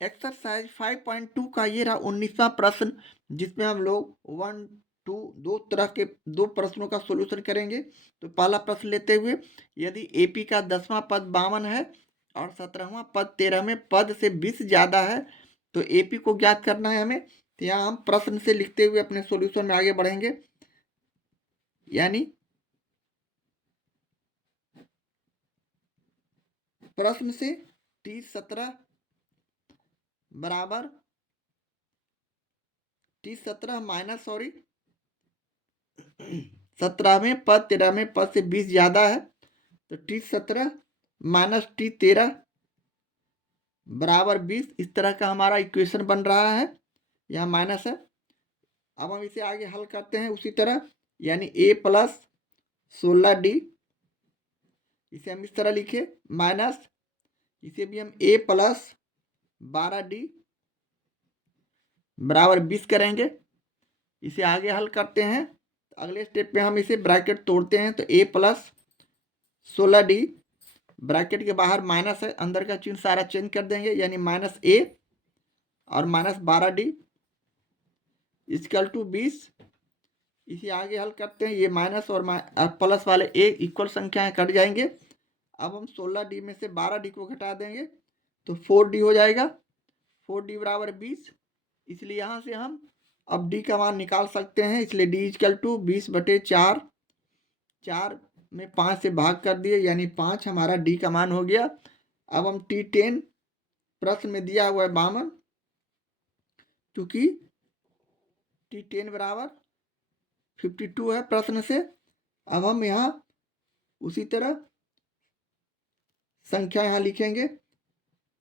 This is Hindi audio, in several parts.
एक्सरसाइज 5.2 का ये रहा 19वां प्रश्न, जिसमें हम लोग 1 2 दो तरह के दो प्रश्नों का सॉल्यूशन करेंगे। तो पहला प्रश्न लेते हुए, यदि एपी का 10वां पद 52 है और 17वां पद 13वें पद से 20 ज़्यादा है तो एपी को ज्ञात करना है हमें। तो यहाँ हम प्रश्न से लिखते हुए अपने सॉल्यूशन में आगे बढ़ेंगे। यानी प्रश्न से 30 17 बराबर 30 17 माइनस 17वें पद 13वें पद से 20 ज्यादा है तो T17 माइनस T13 बराबर 20। इस तरह का हमारा इक्वेशन बन रहा है, यहाँ माइनस है। अब हम इसे आगे हल करते हैं उसी तरह, यानी a प्लस 16d, इसे हम इस तरह लिखे माइनस, इसे भी हम a प्लस 12d बराबर 20 करेंगे। इसे आगे हल करते हैं, अगले स्टेप पे हम इसे ब्रैकेट तोड़ते हैं तो a प्लस 16d ब्रैकेट के बाहर माइनस है, अंदर का चिन्ह सारा चेंज कर देंगे, यानी माइनस a और माइनस 12d इक्वल टू 20। इसे आगे हल करते हैं, ये माइनस और प्लस वाले a इक्वल संख्याएं कट जाएंगे। अब हम 16d में से 12d को घटा देंगे तो 4d हो जाएगा, 4d बराबर 20। इसलिए यहाँ से हम अब d का मान निकाल सकते हैं, इसलिए d इक्वल टू 20/4, 4 में 5 से भाग कर दिए यानी 5 हमारा d का मान हो गया। अब हम T10 प्रश्न में दिया हुआ है 52, क्योंकि T10 बराबर 52 है प्रश्न से। अब हम यहाँ उसी तरह संख्या यहाँ लिखेंगे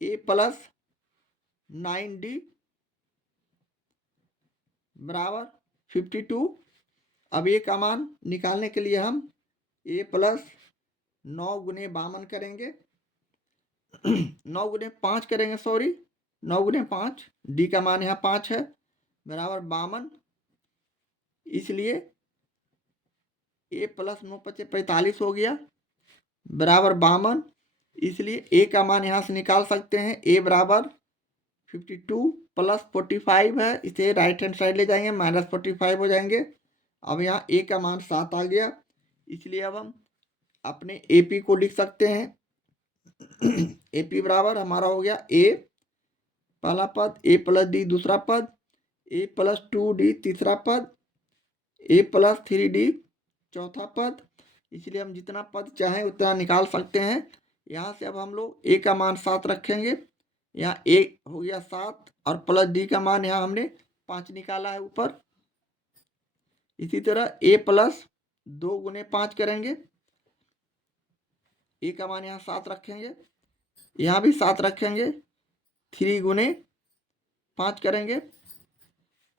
a प्लस 9d बराबर 52। अब a का मान निकालने के लिए हम a प्लस 9 गुने 52 करेंगे 9 गुने 5 करेंगे, 9 गुने 5, d का मान यहाँ 5 है बराबर 52। इसलिए a प्लस 9 × 5 = 45 हो गया बराबर 52। इसलिए a का मान यहाँ से निकाल सकते हैं, a बराबर 52 प्लस 45 है, इसे राइट हैंड साइड ले जाएंगे माइनस 45 हो जाएंगे। अब यहाँ a का मान 7 आ गया, इसलिए अब हम अपने AP को लिख सकते हैं। AP बराबर हमारा हो गया a पहला पद, a प्लस d दूसरा पद, a प्लस 2d तीसरा पद, a प्लस 3d चौथा पद। इसलिए हम जितना पद चाहें उतना निकाल सकते हैं। यहाँ से अब हम लोग a का मान 7 रखेंगे, यहाँ a हो गया 7 और प्लस d का मान यहाँ हमने 5 निकाला है ऊपर। इसी तरह a प्लस 2 गुने 5 करेंगे, a का मान यहाँ 7 रखेंगे, यहाँ भी 7 रखेंगे, 3 गुने 5 करेंगे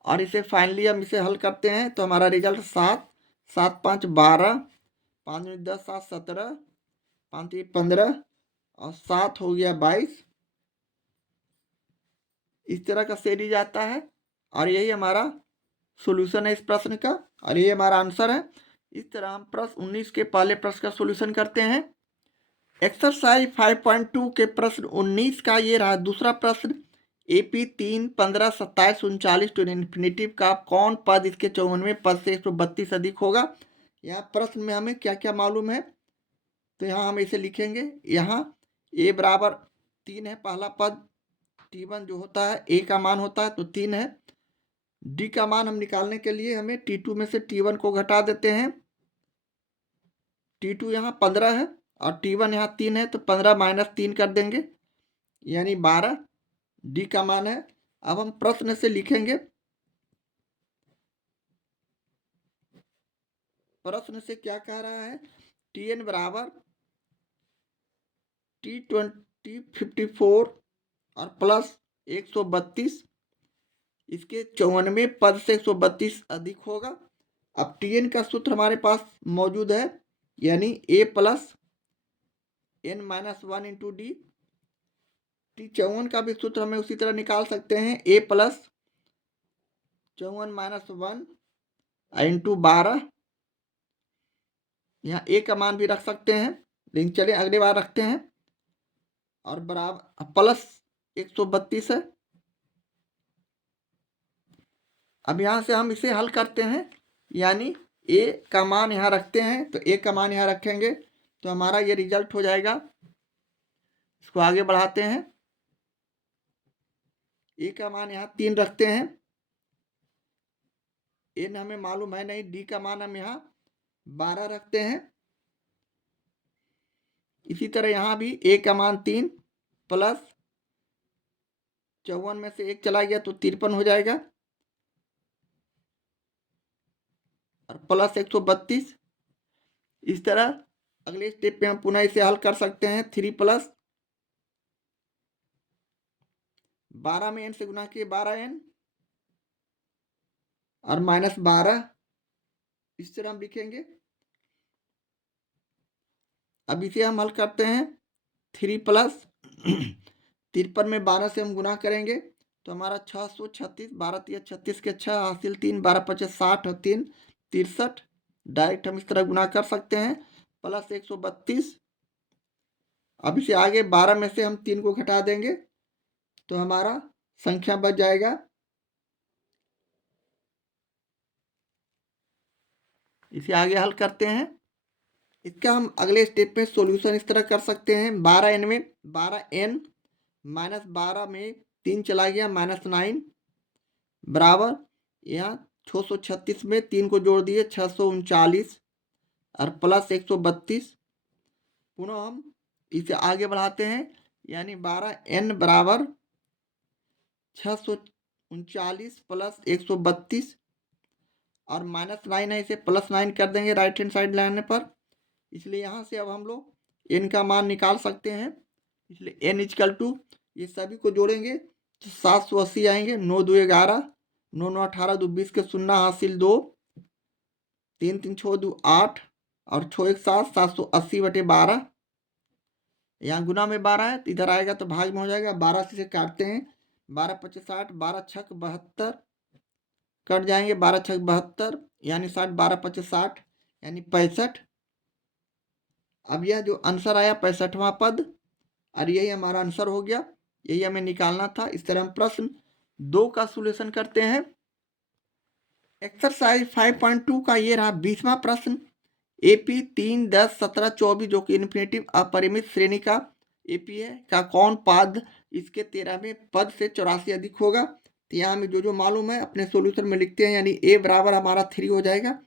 और इसे फाइनली हम इसे हल करते हैं तो हमारा रिजल्ट 7 7 5 12 5 10 7 17 5 15 और 7 हो गया 22। इस तरह का सीरीज आता है और यही हमारा सॉल्यूशन है इस प्रश्न का और ये हमारा आंसर है। इस तरह हम प्रश्न 19 के पहले प्रश्न का सॉल्यूशन करते हैं। एक्सरसाइज 5.2 के प्रश्न 19 का ये रहा दूसरा प्रश्न, AP 3 15 27 39 टू इन्फिनेटिव का कौन पद इसके 54वें पद से 132 अधिक होगा। यहाँ प्रश्न में हमें क्या क्या मालूम है तो यहाँ हम इसे लिखेंगे। यहाँ a बराबर 3 है पहला पद, T1 जो होता है a का मान होता है तो 3 है। d का मान हम निकालने के लिए हमें T2 में से T1 को घटा देते हैं, T2 यहाँ 15 है और T1 यहाँ 3 है तो 15 माइनस 3 कर देंगे यानी 12 d का मान है। अब हम प्रश्न से लिखेंगे, प्रश्न से क्या कह रहा है, Tn बराबर T20 54 और प्लस 132 इसके 54वें पद से 132 अधिक होगा। अब Tn का सूत्र हमारे पास मौजूद है, यानी a plus n minus 1 into D. T54 का भी सूत्र हमें उसी तरह निकाल सकते हैं, a प्लस 54 माइनस 1 इंटू 12। यहाँ a का मान भी रख सकते हैं, लेकिन चलिए अगली बार रखते हैं। और बराबर प्लस 132 है। अब यहाँ से हम इसे हल करते हैं, यानी ए का मान यहाँ रखते हैं, तो ए का मान यहाँ रखेंगे तो हमारा ये रिजल्ट हो जाएगा। इसको आगे बढ़ाते हैं। ए का मान यहाँ 3 रखते हैं, एन हमें मालूम है नहीं, डी का मान हम यहाँ 12 रखते हैं। इसी तरह यहाँ भी ए का मान 3 प्लस 54 में से 1 चला गया तो 53 हो जाएगा, और प्लस 132। इस तरह अगले स्टेप पे हम पुनः इसे हल कर सकते हैं। 3 प्लस 12 में n से गुना किए 12n और माइनस 12, इस तरह हम लिखेंगे। अब इसे हम हल करते हैं। 3 प्लस 53 में 12 से हम गुना करेंगे तो हमारा 636, 12 3 36 के 6 हासिल 3, 12 5 60 और 3 63। डायरेक्ट हम इस तरह गुना कर सकते हैं, प्लस 132। अब इसे आगे 12 में से हम 3 को घटा देंगे तो हमारा संख्या बच जाएगा। इसे आगे हल करते हैं। इसका हम अगले स्टेप में सॉल्यूशन इस तरह कर सकते हैं। 12n में 12n माइनस 12 में 3 चला गया -9 बराबर, यहाँ 636 में 3 को जोड़ दिए 639 और प्लस 132। पुनः हम इसे आगे बढ़ाते हैं, यानी 12n बराबर 639 प्लस 132 और -9 है, इसे +9 कर देंगे राइट हैंड साइड लाने पर। इसलिए यहाँ से अब हम लोग n का मान निकाल सकते हैं। इसलिए n इक्वल टू, ये सभी को जोड़ेंगे तो 780 आएंगे। 9 2 11, 9 9 18, 2 20 के 0 हासिल 2, 3 3 6 2 8 और 6 1 7, 780/12। यहाँ गुना में 12 है तो इधर आएगा तो भाग में हो जाएगा। 12 से काटते हैं, 12 5 60, 12 6 72 कट जाएंगे, 12 6 72 यानी 60, 12 5 60 यानी 65। अब यह जो आंसर आया 65वां पद, और यही हमारा आंसर हो गया। यही हमें निकालना था। इस तरह हम प्रश्न 2 का सॉल्यूशन करते हैं। एक्सरसाइज 5.2 का ये रहा 20वां प्रश्न। एपी 3 10 17 24 जो कि इन्फिनेटिव अपरिमित श्रेणी का एपी है का कौन पद इसके 13वें पद से 84 अधिक होगा। तो यहाँ में जो मालूम है अपने सॉल्यूशन में लिखते हैं, यानी ए बराबर हमारा 3 हो जाएगा।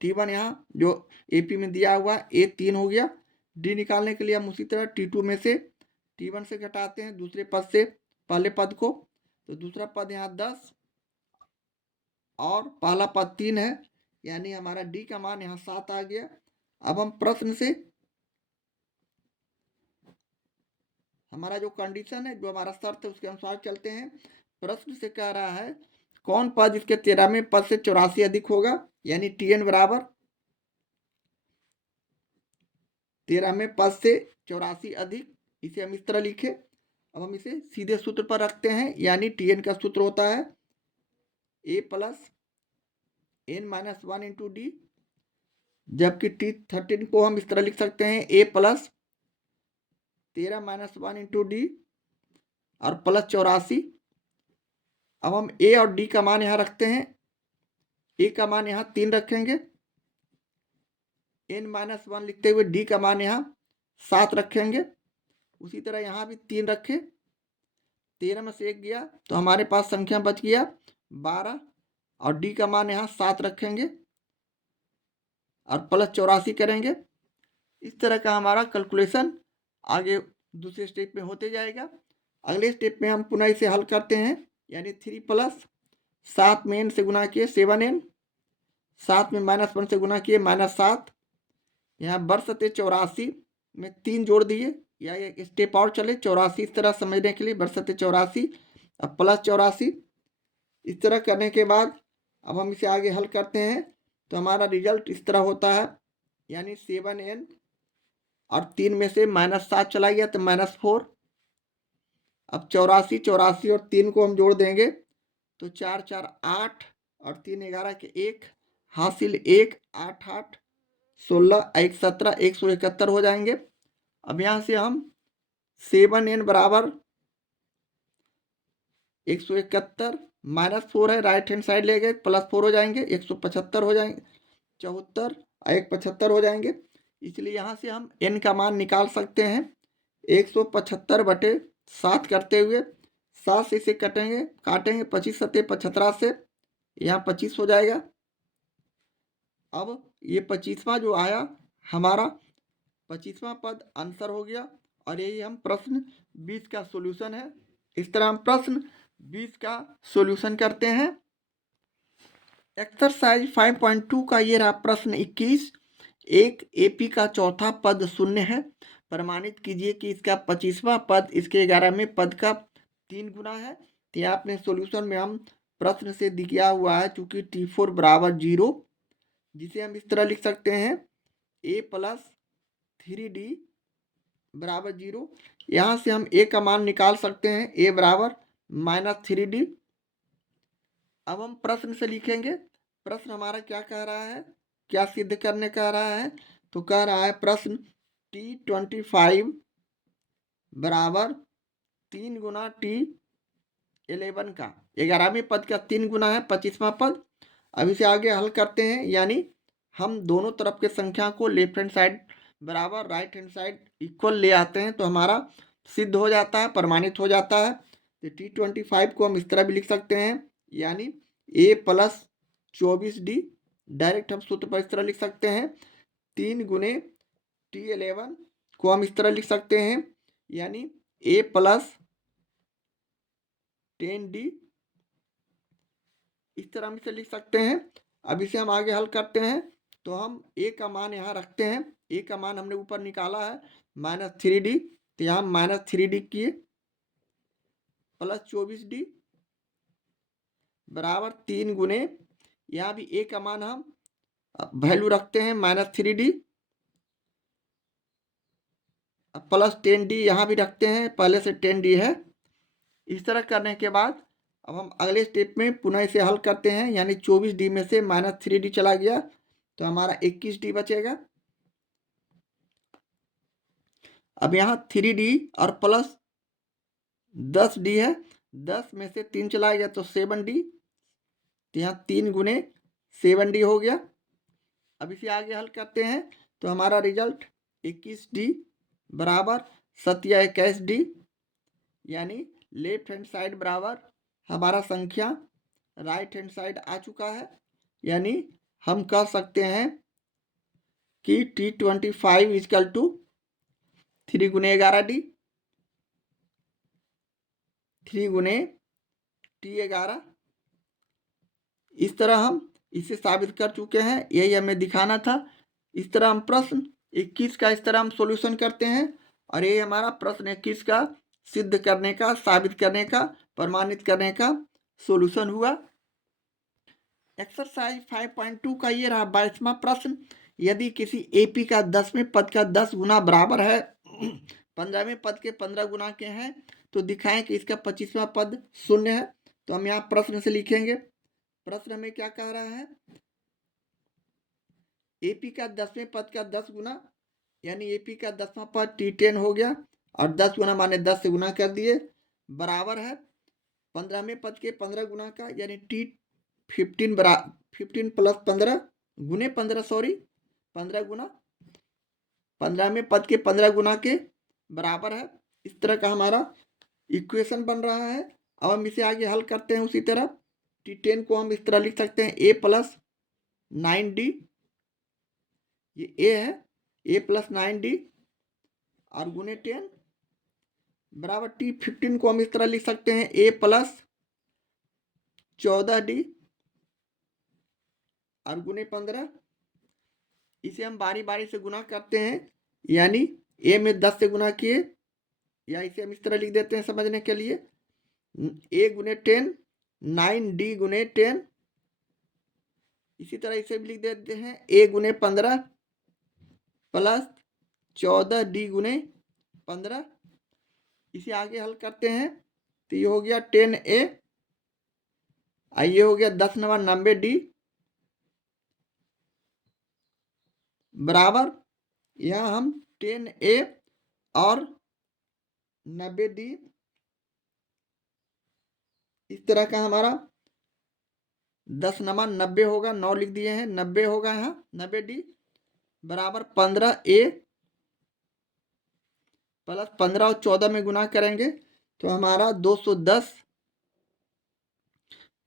T1 यहाँ जो एपी में दिया हुआ ए 3 हो गया। डी निकालने के लिए हम उसी तरह T2 में से T1 से घटाते हैं दूसरे पद से पहले पद को, तो दूसरा पद यहाँ 10 और पहला पद 3 है, यानी हमारा डी का मान यहाँ 7 आ गया। अब हम प्रश्न से हमारा जो कंडीशन है, जो हमारा शर्त है, उसके अनुसार चलते हैं। प्रश्न से कह रहा है कौन पद इसके 13वें पद से 84 अधिक होगा, यानी Tn बराबर 13वें पद से 84 अधिक। इसे हम इस तरह लिखे। अब हम इसे सीधे सूत्र पर रखते हैं, यानी Tn का सूत्र होता है a plus n minus 1 into D, जबकि T13 को हम इस तरह लिख सकते हैं a plus 13 minus 1 into D और प्लस 84। अब हम a और d का मान यहाँ रखते हैं। a का मान यहाँ 3 रखेंगे, n माइनस 1 लिखते हुए d का मान यहाँ 7 रखेंगे। उसी तरह यहाँ भी 3 रखे, 13 में से 1 गया तो हमारे पास संख्या बच गया 12 और d का मान यहाँ 7 रखेंगे और प्लस 84 करेंगे। इस तरह का हमारा कैलकुलेशन आगे दूसरे स्टेप में होते जाएगा। अगले स्टेप में हम पुनः इसे हल करते हैं, यानी 3 प्लस 7 में n से गुना किए 7n, 7 में -1 से गुना किए -7, यहाँ बरसते 84 में 3 जोड़ दिए, या एक स्टेप और चले 84 इस तरह समझने के लिए, बरसते 84 अब प्लस 84। इस तरह करने के बाद अब हम इसे आगे हल करते हैं तो हमारा रिजल्ट इस तरह होता है, यानी 7n और 3 में से -7 चला गया तो -4। अब 84 84 और 3 को हम जोड़ देंगे तो 4 4 8 और 3 11 के 1 हासिल 1 8 8 16 1 17 171 हो जाएंगे। अब यहाँ से हम 7n बराबर 171 -4 है, राइट हैंड साइड ले गए +4 हो जाएंगे, 175 हो जाएंगे, 74 1 75 हो जाएंगे। इसलिए यहाँ से हम n का मान निकाल सकते हैं 175/7 करते हुए 7 से इसे काटेंगे 25 सत्ते 75 से, यहाँ 25 हो जाएगा। अब ये 25वां जो आया हमारा 25वां पद आंसर हो गया और यही हम प्रश्न 20 का सॉल्यूशन है। इस तरह हम प्रश्न 20 का सॉल्यूशन करते हैं। एक्सरसाइज 5.2 का ये रहा प्रश्न 21। एक एपी का चौथा पद शून्य है, प्रमाणित कीजिए कि इसका 25वां पद इसके 11वें पद का 3 गुना है। तो यहाँ अपने सॉल्यूशन में हम प्रश्न से दिया हुआ है चूंकि T4 = 0, जिसे हम इस तरह लिख सकते हैं a + 3d = 0। यहाँ से हम a का मान निकाल सकते हैं a = -3d। अब हम प्रश्न से लिखेंगे, प्रश्न हमारा क्या कह रहा है, क्या सिद्ध करने कह रहा है, तो कह रहा है प्रश्न T25 = 3 गुना T11 का 11वें पद का 3 गुना है 25वां पद। अब इसे आगे हल करते हैं, यानी हम दोनों तरफ के संख्या को लेफ्ट हैंड साइड बराबर राइट हैंड साइड इक्वल ले आते हैं तो हमारा सिद्ध हो जाता है, प्रमाणित हो जाता है। तो T25 को हम इस तरह भी लिख सकते हैं, यानी a + 24d। डायरेक्ट हम सूत्र पर इस तरह लिख सकते हैं 3 गुने T11 को हम इस तरह लिख सकते हैं, यानी a + 10d। इस तरह हम इसे लिख सकते हैं। अब इसे हम आगे हल करते हैं तो हम a का मान यहाँ रखते हैं, a का मान हमने ऊपर निकाला है -3d, तो यहाँ -3d किए +24d बराबर 3 गुने, यहाँ भी a का मान हम वैल्यू रखते हैं -3d +10d यहाँ भी रखते हैं, पहले से 10d है। इस तरह करने के बाद अब हम अगले स्टेप में पुनः इसे हल करते हैं, यानी 24d में से -3d चला गया तो हमारा 21d बचेगा। अब यहाँ 3d और प्लस 10d है, 10 में से 3 चला गया तो 7d, तो यहाँ 3 गुने 7d हो गया। अब इसे आगे हल करते हैं तो हमारा रिजल्ट 21d बराबर 27d, यानी लेफ्ट हैंड साइड बराबर हमारा संख्या राइट हैंड साइड आ चुका है। यानी हम कह सकते हैं कि T25 = 3 गुने 11d, 3 गुने T11। इस तरह हम इसे साबित कर चुके हैं, यही हमें दिखाना था। इस तरह हम प्रश्न 21 का इस तरह हम सॉल्यूशन करते हैं और ये हमारा प्रश्न 21 का सिद्ध करने का, साबित करने का, प्रमाणित करने का सॉल्यूशन हुआ। एक्सरसाइज 5.2 का ये रहा 22वां प्रश्न। यदि किसी एपी का 10वें पद का 10 गुना बराबर है 15वें पद के 15 गुना के हैं तो दिखाएं कि इसका 25वां पद शून्य है। तो हम यहाँ प्रश्न से लिखेंगे, प्रश्न हमें क्या कह रहा है, एपी का 10वें पद का 10 गुना, यानी एपी का 10वां पद T10 हो गया और 10 गुना माने 10 से गुना कर दिए, बराबर है 15वें पद के 15 गुना का, यानी T15 15 + 15 गुने 15 15 गुना 15वें पद के 15 गुना के बराबर है। इस तरह का हमारा इक्वेशन बन रहा है। अब हम इसे आगे हल करते हैं उसी तरह। T10 को हम इस तरह लिख सकते हैं a + 9d, ये a है, a + 9d और गुने 10 बराबर T15 को हम इस तरह लिख सकते हैं a + 14d और गुने 15। इसे हम बारी बारी से गुना करते हैं, यानी a में 10 से गुना किए, या इसे हम इस तरह लिख देते हैं समझने के लिए a गुने 10 9d गुने 10। इसी तरह इसे भी लिख देते हैं a गुने 15 + 14d गुने 15। इसे आगे हल करते हैं तो ये हो गया 10a, ये हो गया 10 9 90d बराबर, यहाँ हम 10a और 90d इस तरह का हमारा 10 नमा 90 होगा, 9 लिख दिए हैं, 90 होगा यहाँ 90D बराबर 15A प्लस 15 और 14 में गुना करेंगे तो हमारा 210,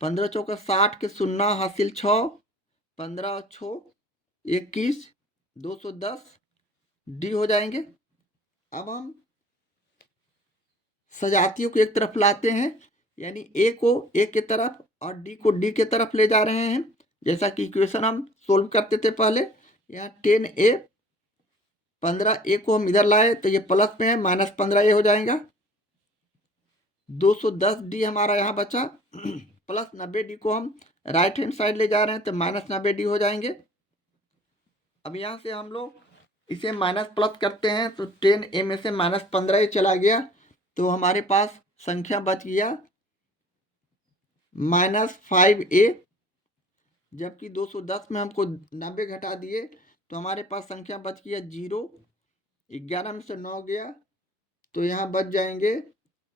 15 चौका 60 के शून्य हासिल 6, 15 और 6 21, 210D हो जाएंगे। अब हम सजातियों को एक तरफ लाते हैं, यानी ए को ए के तरफ और डी को डी के तरफ ले जा रहे हैं, जैसा कि इक्वेशन हम सोल्व करते थे पहले। यहाँ 10A 15A को हम इधर लाए तो ये प्लस में है, माइनस 15A हो जाएगा। 210D हमारा यहाँ बचा प्लस 90D को हम राइट हैंड साइड ले जा रहे हैं तो माइनस 90D हो जाएंगे। अब यहाँ से हम लोग इसे माइनस प्लस करते हैं तो 10A में से माइनस 15A चला गया तो हमारे पास संख्या बच गया -5A, जबकि 210 में हमको 90 घटा दिए तो हमारे पास संख्या बच गया 0। 11 में से 9 गया तो यहाँ बच जाएंगे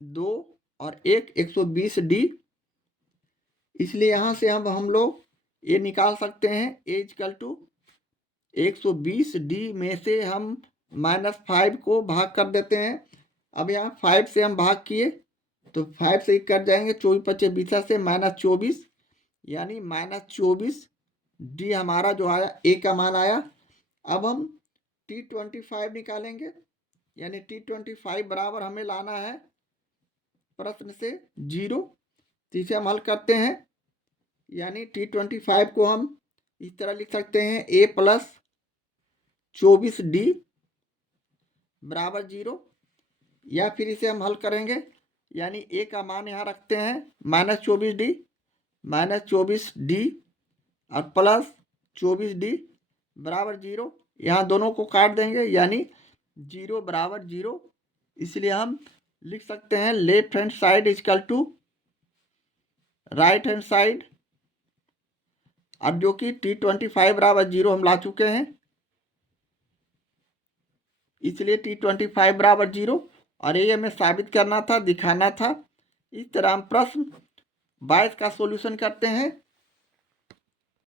2 और 1, 120D। इसलिए यहाँ से हम लोग ये निकाल सकते हैं A इक्वल टू 120D में से हम -5 को भाग कर देते हैं। अब यहाँ 5 से हम भाग किए तो 5 से कट जाएंगे, 24 25 20 से -24, यानी -24D हमारा जो आया A का मान आया। अब हम T25 निकालेंगे, यानी T25 बराबर हमें लाना है प्रश्न से 0। तो इसे हम हल करते हैं, यानी T25 को हम इस तरह लिख सकते हैं A प्लस 24D बराबर 0, या फिर इसे हम हल करेंगे, यानी A का मान यहाँ रखते हैं -24D और प्लस 24D बराबर 0। यहाँ दोनों को काट देंगे, यानी 0 बराबर 0। इसलिए हम लिख सकते हैं left hand side equal to right hand side, अब जो कि T25 बराबर 0 हम ला चुके हैं, इसलिए T25 बराबर 0। और ये हमें साबित करना था, दिखाना था। इस तरह हम प्रश्न 22 का सॉल्यूशन करते हैं।